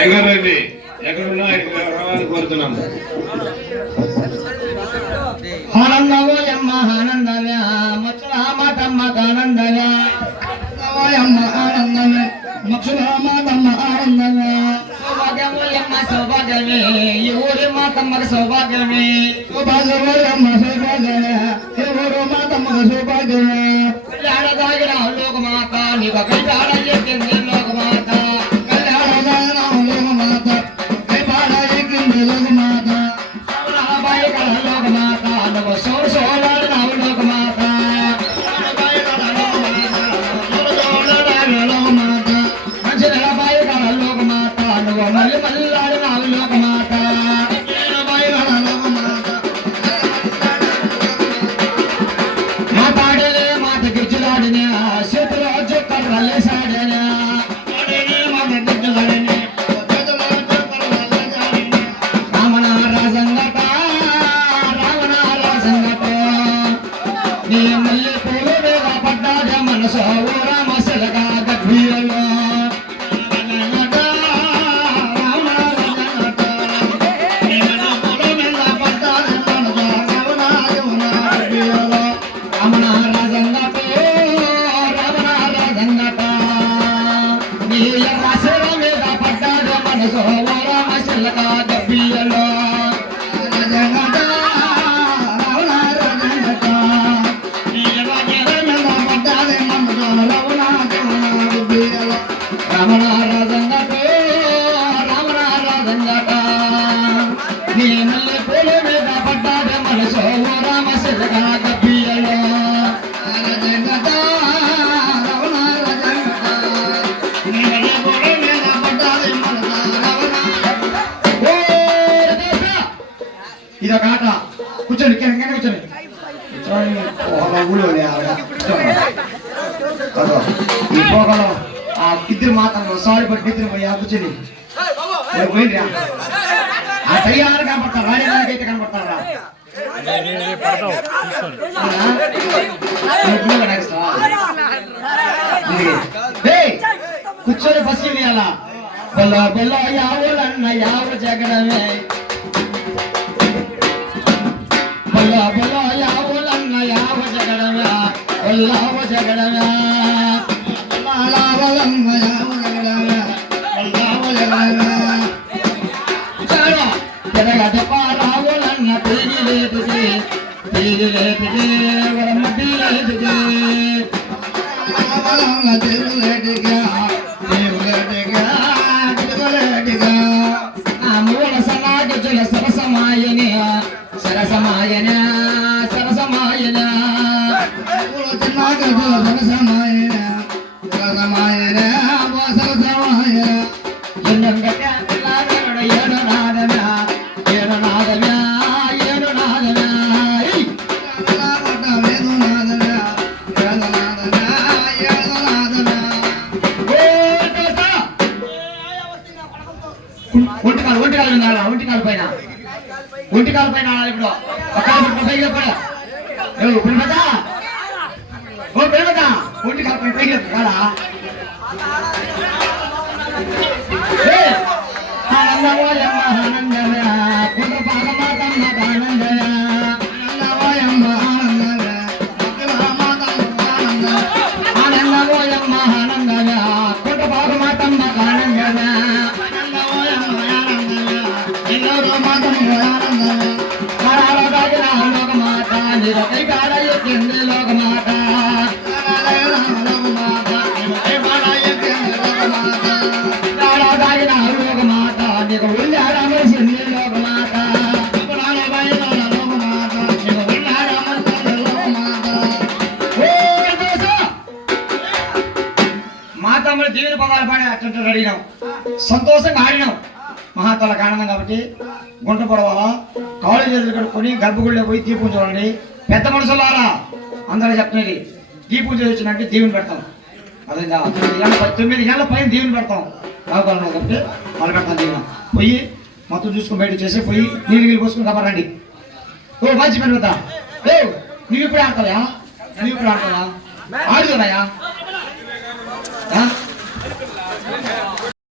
దగ్గరండి ఎక్కడున్నా కోరుతున్నాం. ఆనందమో యమ్మ ఆనందమే మచ్చురామాతమ్మకు ఆనందమే యమ్మ ఆనందమే మచ్చురామాతమ్మ ఆనందమే సౌభాగ్యమో యమ్మ సౌభాగ్యమే ఈ ఊరి మాతమ్మకు సౌభాగ్యమే సౌభాగ్యమో యమ్మ సౌభాగ్యమే ఈ ఊరు మాతమ్మకు సౌభాగ్యమే కళ్యాణ దాగిన లోక మాత నీకు కళ్యాణ ఎక్కింది లోక మాత కళ్యాణ దాగిన లోక మాత కైపాడ ఎక్కింది లోక మాత సౌరాబాయి కళ లోక మాత నువ్వు సోలాడు నావు లోక మాత మంచి నెలబాయి కళ లోక మాత నువ్వు మళ్ళీ మల్లాడు నావు లోక మాత మాట్లాడేనే మాట గిజ్జులాడినే చేతులు జొక్కలు వల్లేసాడేనే మాట గిజ్జులాడినే రామణ రాజంగట రావణ రాజంగట నీ మళ్ళీ పూలు మీద పడ్డాడే మనసు రామశలగా గర్భీయలో రమణ రాజంగట రమణ రాజంగట నీ మళ్ళీ పూల మీద పడ్డాడే మనసు రామశిలగా గబ్బియలో రాజంగట రమణ రాజంగట నీ మళ్ళీ పూల మీద పడ్డాడే మనసు ఇదొక ఆట. కూర్చోండి కూర్చోండి ఊళ్ళో ఈ పోగలో ఆ ఇద్దరు మాత్రం సారీ పట్టి ఇద్దరు పోయి ఆ కూర్చొని పోయిండ్రా ఆ తయ్యారు కనపడతారు రాజధానికి కనపడతారా కూర్చొని ఫస్ట్ అలా బొల్ల బొల్ల యావులన్న యావు జగడమే బొల్ల బొల్ల యావులన్న యావు జగడమే బొల్లావ జగడమే రావులన్న పేరు లేదుగే పేరు లేదుగే వరమడ్డి లేదుగే మూల సనాగజుల సరసమాయన సరసమాయన సరసమాయన సరసమాయన సరసమాయన సరసమాయన ఎన్నంగట ఏడు నాదనా ఏడు నాదనా ఏడు నాదనా వేదు నాదనా ఏడు నాదనా ఏడు నాదనా ఒంటికాలు పైన ఇప్పుడు ఒంటికాలు పైన పైకి కాదా ఆనందమోయమ్మ ఆనందమే కుట్ర పాకమాతమ్మ ఆనందమే ఆనందమోయమ్మ ఆనందమే ఆనందమోయమ్మ ఆనందమే కుట్ర పాకమాతమ్మ ఆనందమే ఆనందమోయమ్మ ఆనందమే ఎన్నో మాతమ్మ ఆనందమే కారాలో దాగిన లోకమాత నీకు కైకాడ ఎక్కింది లోకమాత నీకు ఉల్లాడమసింది లోకమాత మాతమ్మలు జీవిత పదాలు పాడి అట్ట అడిగినాం సంతోషంగా ఆడినాం మహాత్మలకు ఆనందం కాబట్టి గుంట పొడవాలా కాళ్ళు చేతులు కడుక్కొని గర్భగుడిలో పోయి దీపం చూడండి. పెద్ద మనుషులారా అందరూ చెప్తున్నది దీపం చేయించినట్టు దీవుని పెడతాం. అదే 9 ఏళ్ళ పైన దీవుని పెడతాం. రావుకాలం కాబట్టి వాళ్ళు పెడతాం దీవెన. పోయి మొత్తం చూసుకుని బయట చేసి పోయి నీళ్ళు పోసుకుని కబరండి. ఓ మంచి పని పెడతా. నువ్వు ఇప్పుడు ఆడతావా? నువ్వు ఇప్పుడు ఆడతావా? ఆడుతున్నాయా?